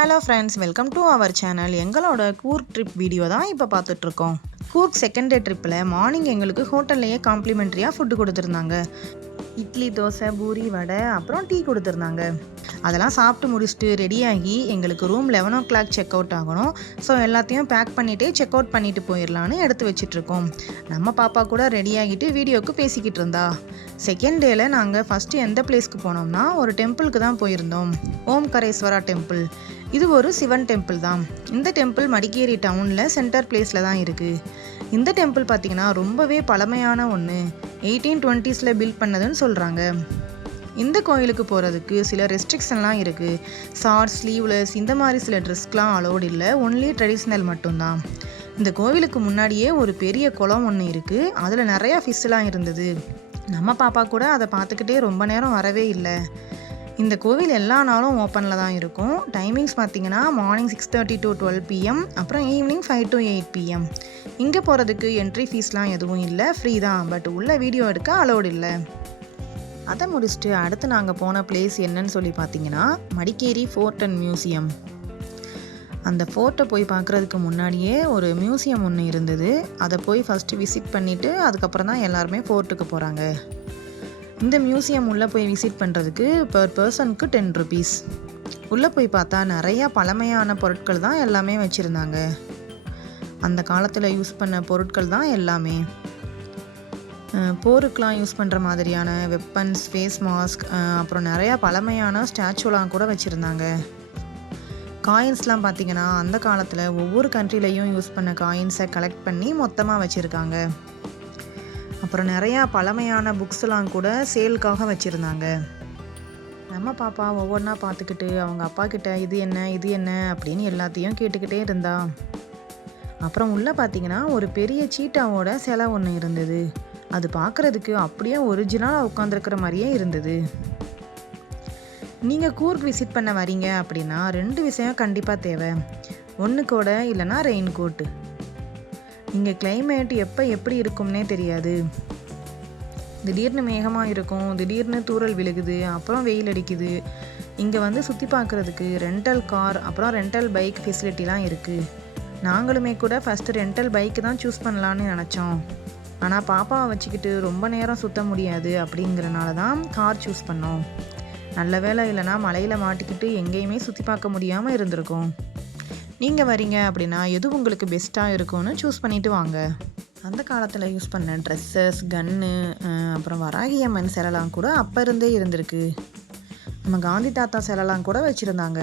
Hello friends, welcome to our channel. எங்களோட Coorg trip video தான் இப்போ பார்த்துட்ருக்கோம். கூர்க் செகண்ட் டே ட்ரிப்பில் மார்னிங் எங்களுக்கு ஹோட்டல்லையே காம்ப்ளிமெண்ட்ரியாக ஃபுட்டு கொடுத்துருந்தாங்க. இட்லி, தோசை, பூரி, வடை, அப்புறம் டீ கொடுத்துருந்தாங்க. அதெல்லாம் சாப்பிட்டு முடிச்சுட்டு ரெடியாகி எங்களுக்கு ரூம் 11 o'clock செக் அவுட் ஆகணும். ஸோ எல்லாத்தையும் பேக் பண்ணிவிட்டு செக் அவுட் பண்ணிவிட்டு போயிடலான்னு எடுத்து வச்சிட்ருக்கோம். நம்ம பாப்பா கூட ரெடி ஆகிட்டு வீடியோவுக்கு பேசிக்கிட்டு இருந்தா. செகண்ட் டேயில் நாங்கள் ஃபஸ்ட்டு எந்த பிளேஸ்க்கு போனோம்னா ஒரு டெம்பிளுக்கு தான் போயிருந்தோம். ஓம்கரேஸ்வரா டெம்பிள். இது ஒரு சிவன் டெம்பிள் தான். இந்த டெம்பிள் மடிக்கேரி டவுனில் சென்டர் பிளேஸில் தான் இருக்குது. இந்த டெம்பிள் பார்த்திங்கன்னா ரொம்பவே பழமையான ஒன்று. 1820s பில்ட் பண்ணதுன்னு சொல்கிறாங்க. இந்த கோயிலுக்கு போகிறதுக்கு சில ரெஸ்ட்ரிக்ஷன்லாம் இருக்குது. ஷார்ட், ஸ்லீவ்லெஸ் இந்த மாதிரி சில ட்ரெஸ்க்கெலாம் அலோடு இல்லை. ஒன்லி ட்ரெடிஷ்னல் மட்டும்தான். இந்த கோவிலுக்கு முன்னாடியே ஒரு பெரிய குளம் ஒன்று இருக்குது. அதில் நிறையா ஃபிஷ்ஷெலாம் இருந்தது. நம்ம பாப்பா கூட அதை பார்த்துக்கிட்டே ரொம்ப நேரம் வரவே இல்லை. இந்த கோவில் எல்லா நாளும் ஓப்பனில் தான் இருக்கும். டைமிங்ஸ் பார்த்திங்கன்னா மார்னிங் 6:30 to 12 PM, அப்புறம் ஈவினிங் 5 to 8 PM. இங்கே போகிறதுக்கு என்ட்ரி ஃபீஸ்லாம் எதுவும் இல்லை, ஃப்ரீ தான். பட் உள்ள வீடியோ எடுக்க அலோடு இல்லை. அதை முடிச்சுட்டு அடுத்து நாங்கள் போன பிளேஸ் என்னன்னு சொல்லி பார்த்தீங்கன்னா மடிக்கேரி ஃபோர்ட் அண்ட் மியூசியம். அந்த ஃபோர்ட்டை போய் பார்க்குறதுக்கு முன்னாடியே ஒரு மியூசியம் ஒன்று இருந்தது. அதை போய் ஃபஸ்ட்டு விசிட் பண்ணிவிட்டு அதுக்கப்புறம் தான் எல்லாருமே ஃபோர்ட்டுக்கு போகிறாங்க. இந்த மியூசியம் உள்ளே போய் விசிட் பண்ணுறதுக்கு பர் பர்சனுக்கு 10 rupees. உள்ளே போய் பார்த்தா நிறையா பழமையான பொருட்கள் தான் எல்லாமே வச்சுருந்தாங்க. அந்த காலத்தில் யூஸ் பண்ண பொருட்கள் தான் எல்லாமே. போருக்கெலாம் யூஸ் பண்ணுற மாதிரியான வெப்பன்ஸ், ஃபேஸ் மாஸ்க், அப்புறம் நிறையா பழமையான ஸ்டாச்சுலாம் கூட வச்சுருந்தாங்க. காயின்ஸ்லாம் பார்த்திங்கன்னா அந்த காலத்தில் ஒவ்வொரு கண்ட்ரிலையும் யூஸ் பண்ண காயின்ஸை கலெக்ட் பண்ணி மொத்தமாக வச்சுருக்காங்க. அப்புறம் நிறையா பழமையான புக்ஸ்லாம் கூட சேலுக்காக வச்சுருந்தாங்க. நம்ம பாப்பா ஒவ்வொன்றா பார்த்துக்கிட்டு அவங்க அப்பா கிட்ட இது என்ன அப்படின்னு எல்லாத்தையும் கேட்டுக்கிட்டே இருந்தா. அப்புறம் உள்ளே பார்த்தீங்கன்னா ஒரு பெரிய சீட்டாவோட சிலை ஒன்று இருந்தது. அது பார்க்குறதுக்கு அப்படியே ஒரிஜினலாக உட்காந்துருக்கிற மாதிரியே இருந்தது. நீங்கள் கூர்க் விசிட் பண்ண வரீங்க அப்படின்னா 2 விஷயம் கண்டிப்பாக தேவை. ஒன்று கூட இல்லைன்னா ரெயின் கோட்டு. இங்கே கிளைமேட் எப்போ எப்படி இருக்கும்னே தெரியாது. திடீர்னு மேகமாக இருக்கும், திடீர்னு தூறல் விழுகுது, அப்புறம் வெயில் அடிக்குது. இங்கே வந்து சுற்றி பார்க்குறதுக்கு ரெண்டல் கார், அப்புறம் ரெண்டல் பைக் ஃபெசிலிட்டிலாம் இருக்குது. நாங்களுமே கூட ஃபஸ்ட்டு ரெண்டல் பைக்கு தான் சூஸ் பண்ணலான்னு நினச்சோம். ஆனால் பாப்பாவை வச்சுக்கிட்டு ரொம்ப நேரம் சுற்ற முடியாது அப்படிங்கிறனால தான் கார் சூஸ் பண்ணோம். நல்ல வேலை இல்லைனா மலையில் மாட்டிக்கிட்டு எங்கேயுமே சுற்றி பார்க்க முடியாமல் இருந்திருக்கோம். நீங்கள் வரீங்க அப்படின்னா எது உங்களுக்கு பெஸ்ட்டாக இருக்கும்னு சூஸ் பண்ணிவிட்டு வாங்க. அந்த காலத்தில் யூஸ் பண்ண ட்ரெஸ்ஸஸ், கன்னு, அப்புறம் வராகியம்மன் சிலைலாம் கூட அப்போ இருந்தே இருந்திருக்கு. நம்ம காந்தி தாத்தா சிலைலாம் கூட வச்சுருந்தாங்க.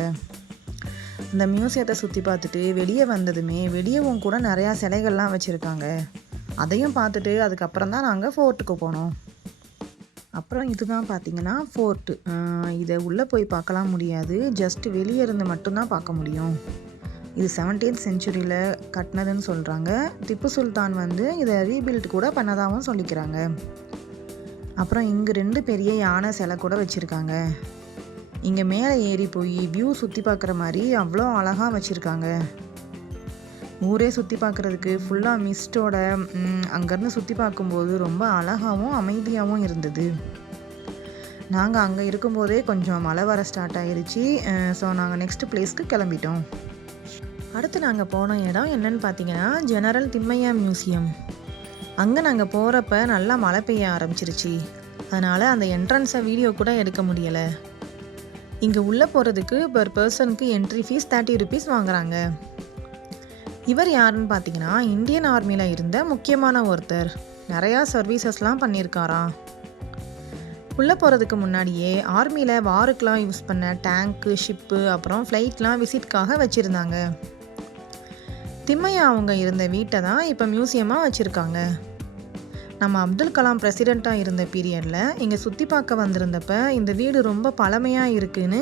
அந்த மியூசியத்தை சுற்றி பார்த்துட்டு வெளியே வந்ததுமே வெளியவும் கூட நிறையா சிலைகள்லாம் வச்சுருக்காங்க. அதையும் பார்த்துட்டு அதுக்கப்புறம் தான் நாங்கள் ஃபோர்ட்டுக்கு போனோம். அப்புறம் இதுதான் பார்த்திங்கன்னா ஃபோர்ட்டு. இதை உள்ளே போய் பார்க்கலாம் முடியாது, ஜஸ்ட் வெளியே இருந்து மட்டும்தான் பார்க்க முடியும். இது 17th century கட்டினதுன்னு சொல்கிறாங்க. திப்பு சுல்தான் வந்து இதை ரீபில்ட் கூட பண்ணதாகவும் சொல்லிக்கிறாங்க. அப்புறம் இங்கே 2 பெரிய யானை சிலை கூட வச்சுருக்காங்க. இங்கே மேலே ஏறி போய் வியூ சுற்றி பார்க்குற மாதிரி அவ்வளோ அழகாக வச்சுருக்காங்க. ஊரே சுற்றி பார்க்குறதுக்கு ஃபுல்லாக மிஸ்டோட அங்கேருந்து சுற்றி பார்க்கும்போது ரொம்ப அழகாகவும் அமைதியாகவும் இருந்தது. நாங்கள் அங்கே இருக்கும்போதே கொஞ்சம் மழை வர ஸ்டார்ட் ஆகிடுச்சு. ஸோ நாங்கள் நெக்ஸ்ட் பிளேஸ்க்கு கிளம்பிட்டோம். அடுத்து நாங்கள் போன இடம் என்னன்னு பார்த்தீங்கன்னா ஜெனரல் திம்மையா மியூசியம். அங்கே நாங்கள் போகிறப்ப நல்லா மழை பெய்ய ஆரம்பிச்சிருச்சு. அதனால் அந்த என்ட்ரன்ஸை வீடியோ கூட எடுக்க முடியலை. இங்கே உள்ளே போகிறதுக்கு பர் பர்சனுக்கு என்ட்ரி ஃபீஸ் 30 rupees வாங்குறாங்க. இவர் யாருன்னு பார்த்தீங்கன்னா இந்தியன் ஆர்மியில் இருந்த முக்கியமான ஒருத்தர். நிறையா சர்வீசஸ்லாம் பண்ணியிருக்காராம். உள்ளே போகிறதுக்கு முன்னாடியே ஆர்மியில் வாருக்கெலாம் யூஸ் பண்ண டேங்க்கு, ஷிப்பு, அப்புறம் ஃப்ளைட்லாம் விசிட்காக வச்சுருந்தாங்க. திம்மையா அவங்க இருந்த வீட்டை தான் இப்போ மியூசியமாக வச்சுருக்காங்க. நம்ம அப்துல் கலாம் பிரசிடெண்ட்டாக இருந்த பீரியடில் இங்கே சுற்றி பார்க்க வந்திருந்தப்ப இந்த வீடு ரொம்ப பழமையாக இருக்குன்னு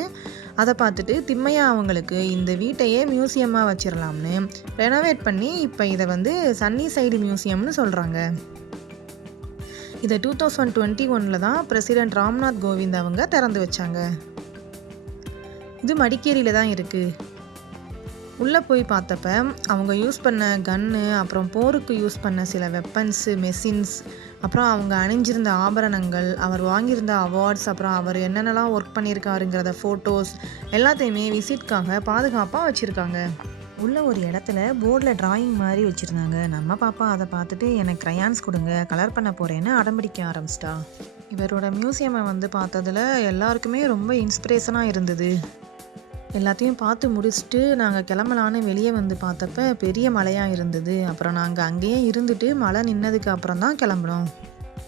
அதை பார்த்துட்டு திம்மையா அவங்களுக்கு இந்த வீட்டையே மியூசியமாக வச்சிடலாம்னு ரெனோவேட் பண்ணி இப்போ இதை வந்து சன்னி சைடு மியூசியம்னு சொல்கிறாங்க. இதை 2021 தான் பிரசிடெண்ட் ராம்நாத் கோவிந்த் அவங்க திறந்து வச்சாங்க. இது மடிக்கேரியில் தான் இருக்குது. உள்ளே போய் பார்த்தப்ப அவங்க யூஸ் பண்ண கன்னு, அப்புறம் போருக்கு யூஸ் பண்ண சில வெப்பன்ஸு, மெஷின்ஸ், அப்புறம் அவங்க அணிஞ்சிருந்த ஆபரணங்கள், அவர் வாங்கியிருந்த அவார்ட்ஸ், அப்புறம் அவர் என்னென்னலாம் ஒர்க் பண்ணியிருக்காருங்கிறத ஃபோட்டோஸ் எல்லாத்தையுமே விசிட்காக பாதுகாப்பாக வச்சுருக்காங்க. உள்ள ஒரு இடத்துல போர்டில் டிராயிங் மாதிரி வச்சுருந்தாங்க. நம்ம பாப்பா அதை பார்த்துட்டு எனக்கு க்ரையான்ஸ் கொடுங்க, கலர் பண்ண போகிறேன்னு அடம்பிடிக்க ஆரம்பிச்சிட்டா. இவரோட மியூசியமை வந்து பார்த்ததில் எல்லாருக்குமே ரொம்ப இன்ஸ்பிரேஷனாக இருந்தது. எல்லாத்தையும் பார்த்து முடிச்சுட்டு நாங்கள் கிளம்பலான்னு வெளியே வந்து பார்த்தப்ப பெரிய மழையாக இருந்தது. அப்புறம் நாங்கள் அங்கேயே இருந்துட்டு மழை நின்னதுக்கு அப்புறம் தான் கிளம்பினோம்.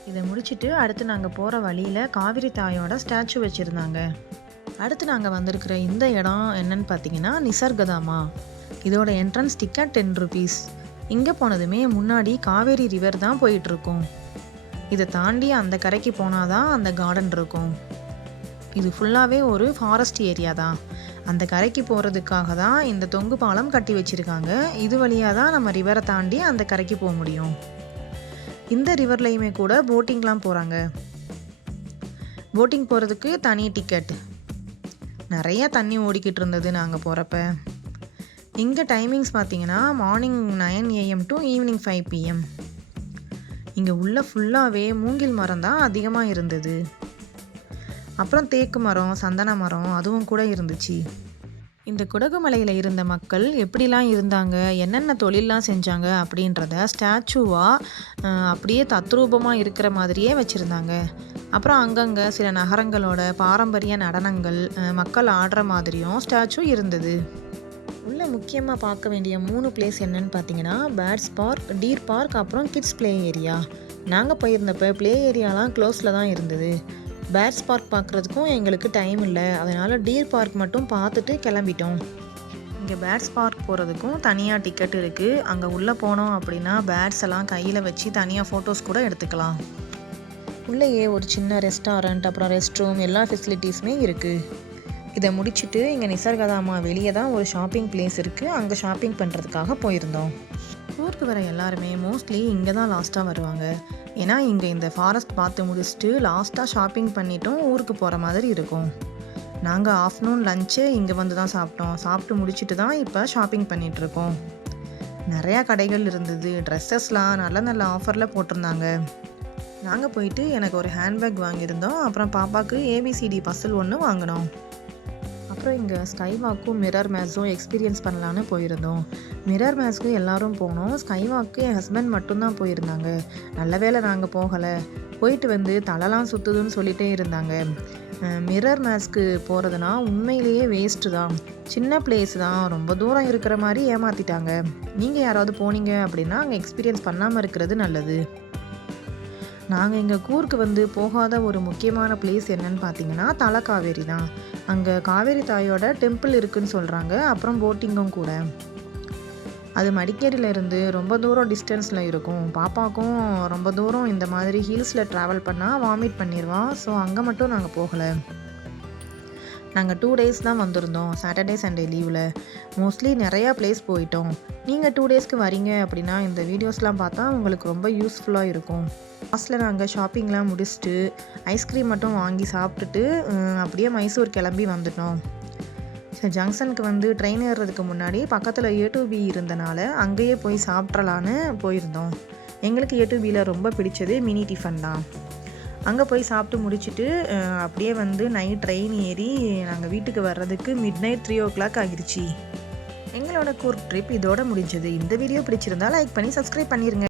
இதை முடிச்சுட்டு அடுத்து நாங்கள் போகிற வழியில் காவிரி தாயோட ஸ்டாச்சு வச்சுருந்தாங்க. அடுத்து நாங்கள் வந்திருக்கிற இந்த இடம் என்னன்னு பார்த்தீங்கன்னா நிசர்கதாமா. இதோட என்ட்ரன்ஸ் டிக்கெட் 10 rupees. இங்கே போனதுமே முன்னாடி காவேரி ரிவர் தான் போயிட்டுருக்கோம். இதை தாண்டி அந்த கரைக்கு போனால் தான் அந்த கார்டன் இருக்கும். இது ஃபுல்லாகவே ஒரு ஃபாரஸ்ட் ஏரியா தான். அந்த கரைக்கு போகிறதுக்காக தான் இந்த தொங்கு பாலம் கட்டி வச்சுருக்காங்க. இது வழியாக தான் நம்ம ரிவரை தாண்டி அந்த கரைக்கு போக முடியும். இந்த ரிவர்லையுமே கூட போட்டிங்லாம் போகிறாங்க. போட்டிங் போகிறதுக்கு தனி டிக்கெட். நிறைய தண்ணி ஓடிக்கிட்டு இருந்தது நாங்கள் போகிறப்ப. இங்கே டைமிங்ஸ் பார்த்தீங்கன்னா morning 9 AM to evening 5 PM. இங்கே உள்ள ஃபுல்லாகவே மூங்கில் மரம் தான் அதிகமாக இருந்தது. அப்புறம் தேக்கு மரம், சந்தன மரம் அதுவும் கூட இருந்துச்சு. இந்த குடகுமலையில் இருந்த மக்கள் எப்படிலாம் இருந்தாங்க, என்னென்ன தொழிலெலாம் செஞ்சாங்க அப்படின்றத ஸ்டாச்சுவாக அப்படியே தத்ரூபமாக இருக்கிற மாதிரியே வச்சுருந்தாங்க. அப்புறம் அங்கங்கே சில நகரங்களோட பாரம்பரிய நடனங்கள், மக்கள் ஆடுற மாதிரியும் ஸ்டாச்சு இருந்தது. உள்ளே முக்கியமாக பார்க்க வேண்டிய 3 பிளேஸ் என்னன்னு பார்த்தீங்கன்னா பேர்ட்ஸ் பார்க், டீர் பார்க், அப்புறம் கிட்ஸ் ப்ளே ஏரியா. நாங்கள் போயிருந்தப்போ ப்ளே ஏரியாலாம் க்ளோஸில் தான் இருந்தது. பேர்ட்ஸ் பார்க் பார்க்குறதுக்கும் எங்களுக்கு டைம் இல்லை. அதனால் டீர் பார்க் மட்டும் பார்த்துட்டு கிளம்பிட்டோம். இங்கே பேர்ட்ஸ் பார்க் போகிறதுக்கும் தனியாக டிக்கெட் இருக்குது. அங்கே உள்ளே போனோம் அப்படின்னா பேர்ட்ஸ் எல்லாம் கையில் வச்சு தனியாக ஃபோட்டோஸ் கூட எடுத்துக்கலாம். உள்ளேயே ஒரு சின்ன ரெஸ்டாரண்ட், அப்புறம் ரெஸ்ட் ரூம் எல்லா ஃபெசிலிட்டிஸுமே இருக்குது. இதை முடிச்சுட்டு இங்கே நிசர்கதாமா வெளியே தான் ஒரு ஷாப்பிங் பிளேஸ் இருக்குது. அங்கே ஷாப்பிங் பண்ணுறதுக்காக போயிருந்தோம். ஊருக்கு வர எல்லாருமே மோஸ்ட்லி இங்கே தான் லாஸ்ட்டாக வருவாங்க. ஏன்னா இங்கே இந்த ஃபாரஸ்ட் பார்த்து முடிச்சுட்டு லாஸ்ட்டாக ஷாப்பிங் பண்ணிட்டோம் ஊருக்கு போகிற மாதிரி இருக்கும். நாங்கள் ஆஃப்டர்நூன் லஞ்சு இங்கே வந்து தான் சாப்பிட்டோம். சாப்பிட்டு முடிச்சுட்டு தான் இப்போ ஷாப்பிங் பண்ணிகிட்ருக்கோம். நிறையா கடைகள் இருந்தது. ட்ரெஸ்ஸஸ்லாம் நல்ல நல்ல ஆஃபரில் போட்டிருந்தாங்க. நாங்கள் போயிட்டு எனக்கு ஒரு ஹேண்ட்பேக் வாங்கியிருந்தோம். அப்புறம் பாப்பாவுக்கு ABCD பசில் ஒன்று வாங்கினோம். அப்புறம் இங்கே ஸ்கை வாக்கும் மிரர் மேட்ஸும் எக்ஸ்பீரியன்ஸ் பண்ணலான்னு போயிருந்தோம். மிரர் மேட்ஸ்க்கு எல்லோரும் போனோம். ஸ்கை வாக்கு என் ஹஸ்பண்ட் மட்டும்தான் போயிருந்தாங்க. நல்ல வேளை நாங்கள் போகலை. போயிட்டு வந்து தலைலாம் சுற்றுதுன்னு சொல்லிகிட்டே இருந்தாங்க. மிரர் மேட்ஸ்க்கு போகிறதுனா உண்மையிலேயே வேஸ்ட்டு தான். சின்ன பிளேஸ் தான், ரொம்ப தூரம் இருக்கிற மாதிரி ஏமாற்றிட்டாங்க. நீங்கள் யாராவது போனீங்க அப்படின்னா அங்கே எக்ஸ்பீரியன்ஸ் பண்ணாமல் இருக்கிறது நல்லது. நாங்கள் எங்கள் கூருக்கு வந்து போகாத ஒரு முக்கியமான பிளேஸ் என்னன்னு பார்த்தீங்கன்னா தலக்காவேரி தான். அங்கே காவேரி தாயோட டெம்பிள் இருக்குதுன்னு சொல்கிறாங்க. அப்புறம் போட்டிங்கும் கூட. அது மடிக்கேரியிலேருந்து ரொம்ப தூரம் டிஸ்டன்ஸில் இருக்கும். பாப்பாவுக்கும் ரொம்ப தூரம் இந்த மாதிரி ஹில்ஸில் ட்ராவல் பண்ணால் வாமிட் பண்ணிடுவான். ஸோ அங்கே மட்டும் நாங்கள் போகலை. நாங்கள் 2 days தான் வந்திருந்தோம். சாட்டர்டே சண்டே லீவில். மோஸ்ட்லி நிறையா பிளேஸ் போயிட்டோம். நீங்கள் 2 daysக்கு வரீங்க அப்படின்னா இந்த வீடியோஸ்லாம் பார்த்தா உங்களுக்கு ரொம்ப யூஸ்ஃபுல்லாக இருக்கும். லாஸ்ட்டில் நாங்கள் ஷாப்பிங்லாம் முடிச்சுட்டு ஐஸ்கிரீம் மட்டும் வாங்கி சாப்பிட்டுட்டு அப்படியே மைசூர் கிளம்பி வந்துட்டோம். ஜங்ஷனுக்கு வந்து ட்ரெயின் ஏறுறதுக்கு முன்னாடி பக்கத்தில் A2B இருந்தனால அங்கேயே போய் சாப்பிட்றலான்னு போயிருந்தோம். எங்களுக்கு A2Bயில் ரொம்ப பிடிச்சது மினி டிஃபன் தான். அங்கே போய் சாப்பிட்டு முடிச்சுட்டு அப்படியே வந்து நைட் ட்ரெயின் ஏறி நாங்கள் வீட்டுக்கு வர்றதுக்கு midnight 3 o'clock ஆகிருச்சு. எங்களோட கூர்க் ட்ரிப் இதோட முடிஞ்சது. இந்த வீடியோ பிடிச்சிருந்தா லைக் பண்ணி சப்ஸ்கிரைப் பண்ணிடுங்க.